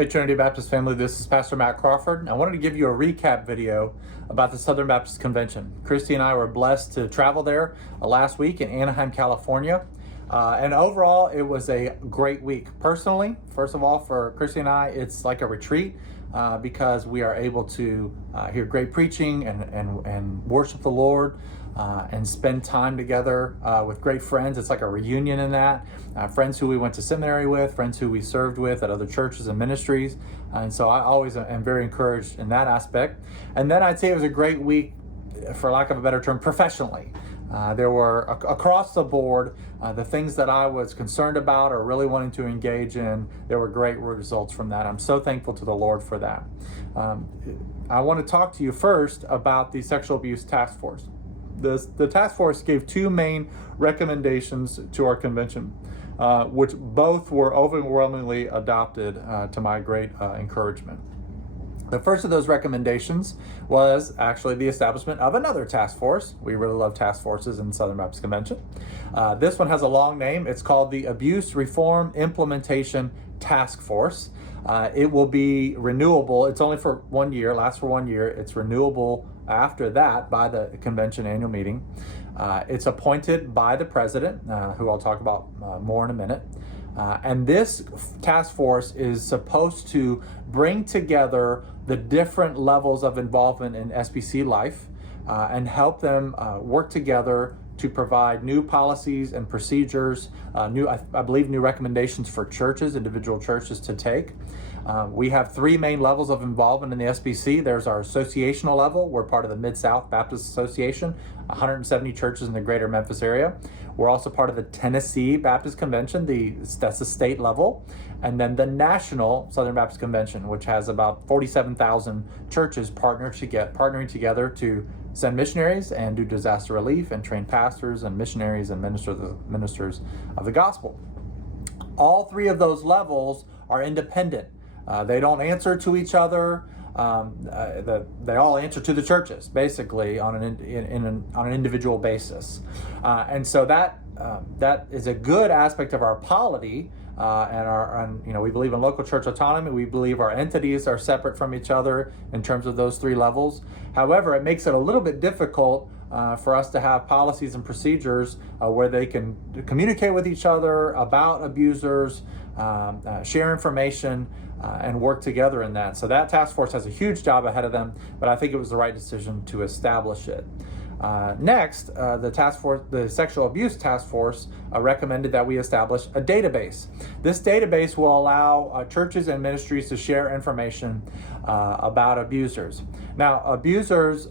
Hey Trinity Baptist family, this is Pastor Matt Crawford. I wanted to give you a recap video about the Southern Baptist Convention. Christy and I were blessed to travel there last week in Anaheim, California. And overall, it was a great week. Personally, first of all, for Christy and I, it's like a retreat because we are able to hear great preaching and worship the Lord and spend time together with great friends. It's like a reunion in that. Friends who we went to seminary with, friends who we served with at other churches and ministries. And so I always am very encouraged in that aspect. And then I'd say it was a great week, for lack of a better term, professionally. There were across the board, the things that I was concerned about or really wanting to engage in, there were great results from that. I'm so thankful to the Lord for that. I want to talk to you first about the Sexual Abuse Task Force. The task force gave two main recommendations to our convention, which both were overwhelmingly adopted to my great encouragement. The first of those recommendations was actually the establishment of another task force. We really love task forces in the Southern Baptist Convention. This one has a long name. It's called the Abuse Reform Implementation Task Force. It will be renewable. It's only for 1 year, lasts for 1 year. It's renewable after that by the convention annual meeting. It's appointed by the president, who I'll talk about more in a minute. And this task force is supposed to bring together the different levels of involvement in SBC life and help them work together to provide new policies and procedures, I believe new recommendations for churches, individual churches to take. We have three main levels of involvement in the SBC. There's our associational level. We're part of the Mid-South Baptist Association, 170 churches in the greater Memphis area. We're also part of the Tennessee Baptist Convention, that's the state level. And then the National Southern Baptist Convention, which has about 47,000 churches partnering together to send missionaries and do disaster relief and train pastors and missionaries and ministers of the gospel. All three of those levels are independent. They don't answer to each other. They all answer to the churches, basically, on an individual basis. And so that is a good aspect of our polity. We believe in local church autonomy. We believe our entities are separate from each other in terms of those three levels. However, it makes it a little bit difficult for us to have policies and procedures where they can communicate with each other about abusers, share information, and work together in that. So that task force has a huge job ahead of them, but I think it was the right decision to establish it. Next, the Sexual Abuse Task Force recommended that we establish a database. This database will allow churches and ministries to share information about abusers. Now, abusers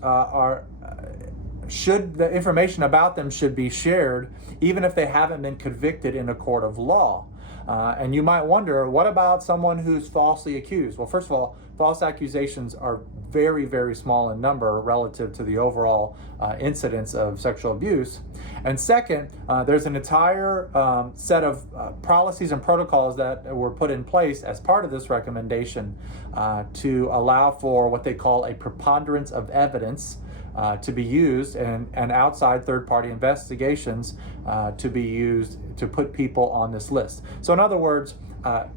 the information about them should be shared even if they haven't been convicted in a court of law. And you might wonder, what about someone who's falsely accused? Well, first of all, false accusations are very, very small in number relative to the overall incidence of sexual abuse. And second, there's an entire set of policies and protocols that were put in place as part of this recommendation to allow for what they call a preponderance of evidence to be used and outside third-party investigations to be used to put people on this list. So in other words,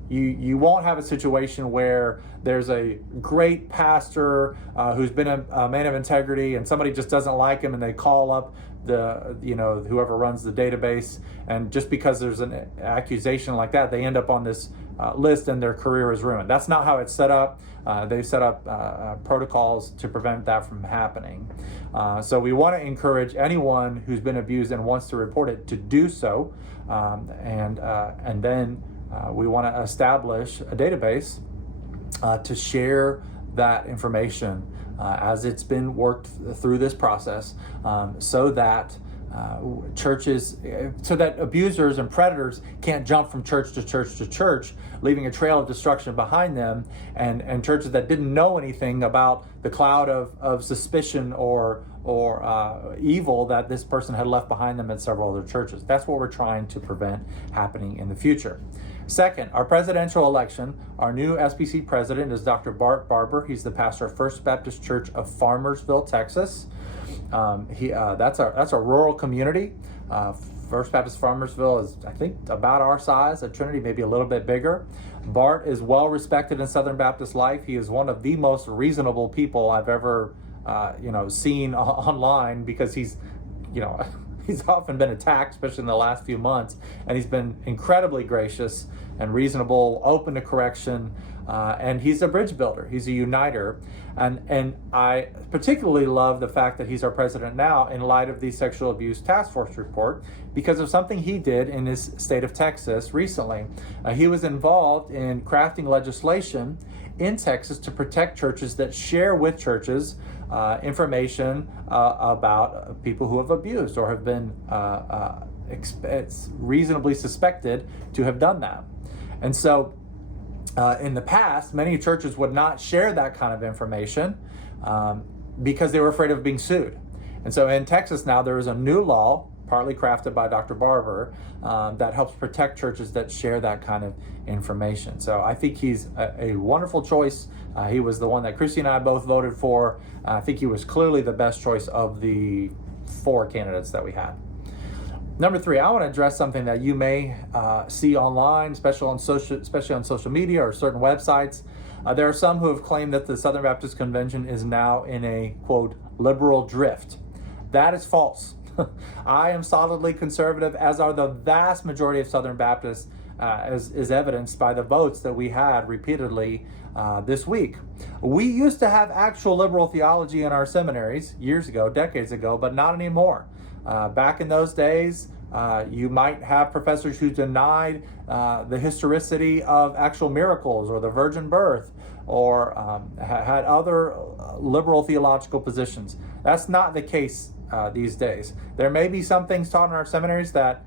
you won't have a situation where there's a great pastor who's been a man of integrity and somebody just doesn't like him and they call up whoever runs the database, and just because there's an accusation like that, they end up on this list and their career is ruined. That's not how it's set up. They've set up protocols to prevent that from happening. So we want to encourage anyone who's been abused and wants to report it to do so, and then we want to establish a database to share that information as it's been worked through this process, so that abusers and predators can't jump from church to church to church, leaving a trail of destruction behind them, and churches that didn't know anything about the cloud of suspicion or evil that this person had left behind them at several other churches. That's what we're trying to prevent happening in the future. Second, our presidential election. Our new SBC president is Dr. Bart Barber. He's the pastor of First Baptist Church of Farmersville, Texas. That's a rural community. First Baptist Farmersville is, I think, about our size at Trinity, maybe a little bit bigger. Bart is well respected in Southern Baptist life. He is one of the most reasonable people I've ever, seen online, because he's, he's often been attacked, especially in the last few months, and he's been incredibly gracious and reasonable, open to correction, and he's a bridge builder. He's a uniter, and I particularly love the fact that he's our president now in light of the Sexual Abuse Task Force report, because of something he did in his state of Texas recently. He was involved in crafting legislation in Texas to protect churches that share with churches information about people who have abused or have been reasonably suspected to have done that. And so in the past, many churches would not share that kind of information because they were afraid of being sued. And so in Texas now, there is a new law, partly crafted by Dr. Barber, that helps protect churches that share that kind of information. So I think he's a wonderful choice. He was the one that Christy and I both voted for. I think he was clearly the best choice of the 4 candidates that we had. Number 3, I want to address something that you may see online, especially on social media or certain websites. There are some who have claimed that the Southern Baptist Convention is now in a, quote, liberal drift. That is false. I am solidly conservative, as are the vast majority of Southern Baptists, as is evidenced by the votes that we had repeatedly this week. We used to have actual liberal theology in our seminaries years ago, decades ago, but not anymore. Back in those days, you might have professors who denied the historicity of actual miracles or the virgin birth, or had other liberal theological positions. That's not the case these days. There may be some things taught in our seminaries that,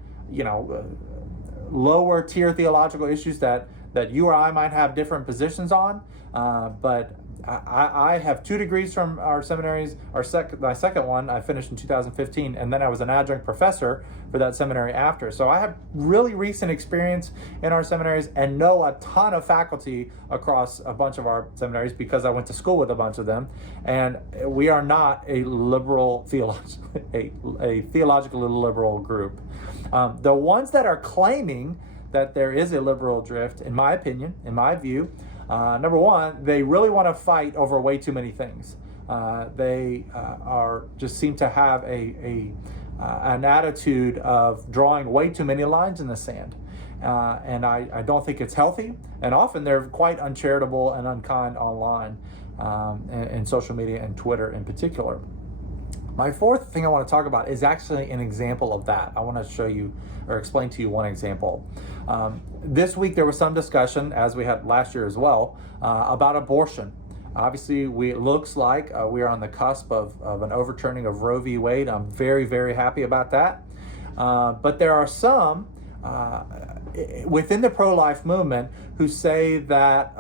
lower tier theological issues that you or I might have different positions on, but I have 2 degrees from our seminaries. My second one I finished in 2015, and then I was an adjunct professor for that seminary after. So I have really recent experience in our seminaries and know a ton of faculty across a bunch of our seminaries because I went to school with a bunch of them. And we are not a liberal a theologically liberal group. The ones that are claiming that there is a liberal drift, in my opinion, in my view, number one, they really want to fight over way too many things. They just seem to have an attitude of drawing way too many lines in the sand. And I don't think it's healthy. And often they're quite uncharitable and unkind online, in social media and Twitter in particular. My 4th thing I want to talk about is actually an example of that. I want to show you or explain to you one example. This week there was some discussion, as we had last year as well, about abortion. Obviously, it looks like we are on the cusp of an overturning of Roe v. Wade. I'm very, very happy about that. But there are some within the pro-life movement who say that,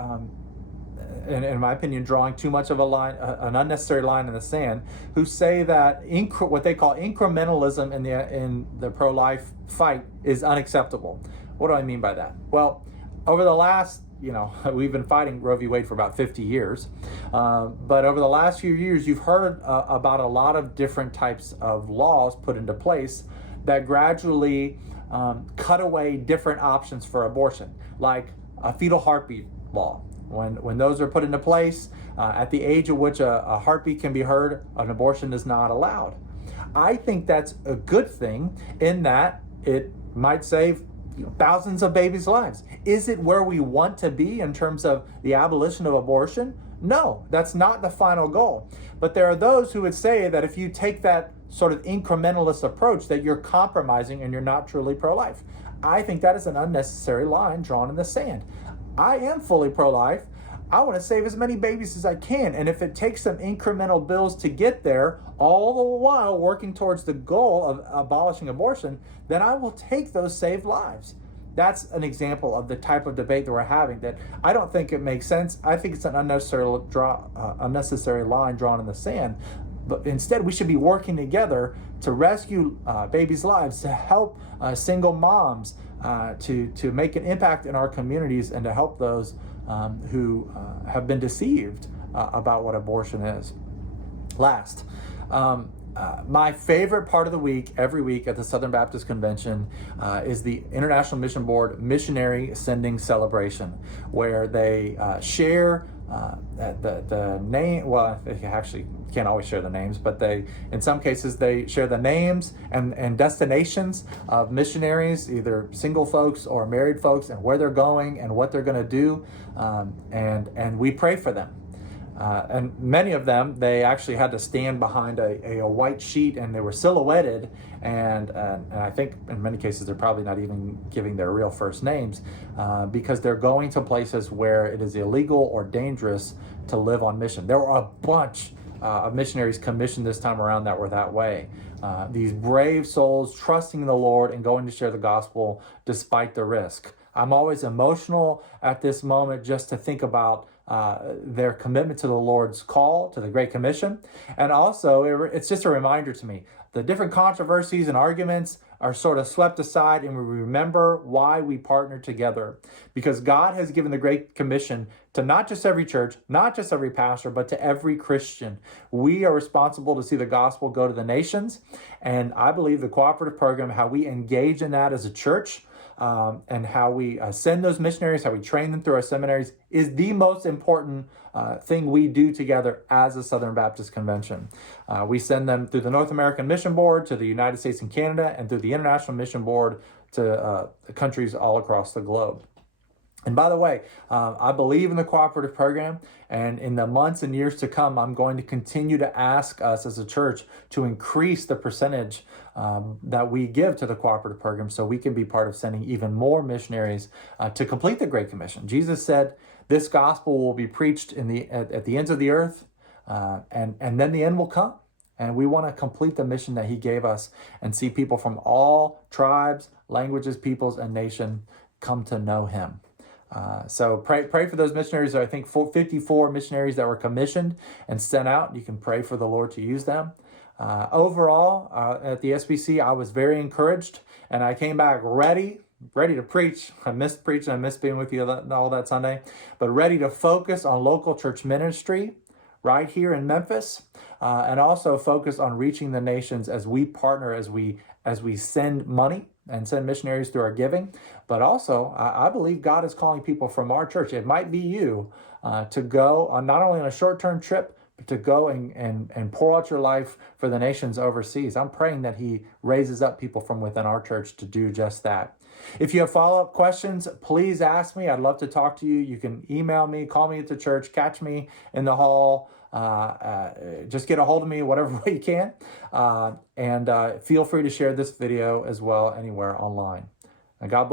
in my opinion, drawing too much of a line, an unnecessary line in the sand, who say that what they call incrementalism in the pro-life fight is unacceptable. What do I mean by that? Well, over the last, we've been fighting Roe v. Wade for about 50 years, but over the last few years, you've heard about a lot of different types of laws put into place that gradually cut away different options for abortion, like a fetal heartbeat law. When those are put into place, at the age at which a heartbeat can be heard, an abortion is not allowed. I think that's a good thing in that it might save thousands of babies' lives. Is it where we want to be in terms of the abolition of abortion? No, that's not the final goal. But there are those who would say that if you take that sort of incrementalist approach, that you're compromising and you're not truly pro-life. I think that is an unnecessary line drawn in the sand. I am fully pro-life. I want to save as many babies as I can. And if it takes some incremental bills to get there, all the while working towards the goal of abolishing abortion, then I will take those saved lives. That's an example of the type of debate that we're having that I don't think it makes sense. I think it's an unnecessary line drawn in the sand. But instead, we should be working together to rescue babies' lives, to help single moms, to make an impact in our communities, and to help those who have been deceived about what abortion is. Last, My favorite part of the week, every week at the Southern Baptist Convention, is the International Mission Board Missionary Sending Celebration, where they share the name. Well, they actually can't always share the names, but in some cases, they share the names and destinations of missionaries, either single folks or married folks, and where they're going and what they're going to do, and we pray for them. And many of them, they actually had to stand behind a white sheet, and they were silhouetted, and I think in many cases they're probably not even giving their real first names, because they're going to places where it is illegal or dangerous to live on mission. There were a bunch of missionaries commissioned this time around that were that way. These brave souls trusting in the Lord and going to share the gospel despite the risk. I'm always emotional at this moment just to think about their commitment to the Lord's call, to the Great Commission. And also, it's just a reminder to me, the different controversies and arguments are sort of swept aside, and we remember why we partner together. Because God has given the Great Commission to not just every church, not just every pastor, but to every Christian. We are responsible to see the gospel go to the nations. And I believe the cooperative program, how we engage in that as a church, and how we send those missionaries, how we train them through our seminaries, is the most important thing we do together as a Southern Baptist Convention. We send them through the North American Mission Board to the United States and Canada, and through the International Mission Board to countries all across the globe. And by the way, I believe in the cooperative program, and in the months and years to come, I'm going to continue to ask us as a church to increase the percentage that we give to the cooperative program so we can be part of sending even more missionaries to complete the Great Commission. Jesus said, this gospel will be preached at the ends of the earth, and then the end will come. And we want to complete the mission that he gave us and see people from all tribes, languages, peoples, and nations come to know him. So pray for those missionaries. There are, I think, 54 missionaries that were commissioned and sent out. You can pray for the Lord to use them. Overall, at the SBC, I was very encouraged, and I came back ready to preach. I missed preaching. I missed being with you all that Sunday, but ready to focus on local church ministry right here in Memphis, and also focus on reaching the nations as we partner, as we send money and send missionaries through our giving. But also, I believe God is calling people from our church. It might be you to go on not only on a short-term trip, but to go and pour out your life for the nations overseas. I'm praying that he raises up people from within our church to do just that. If you have follow-up questions, please ask me. I'd love to talk to you. You can email me, call me at the church, catch me in the hall. Just get a hold of me whatever way you can. And feel free to share this video as well anywhere online. And God bless.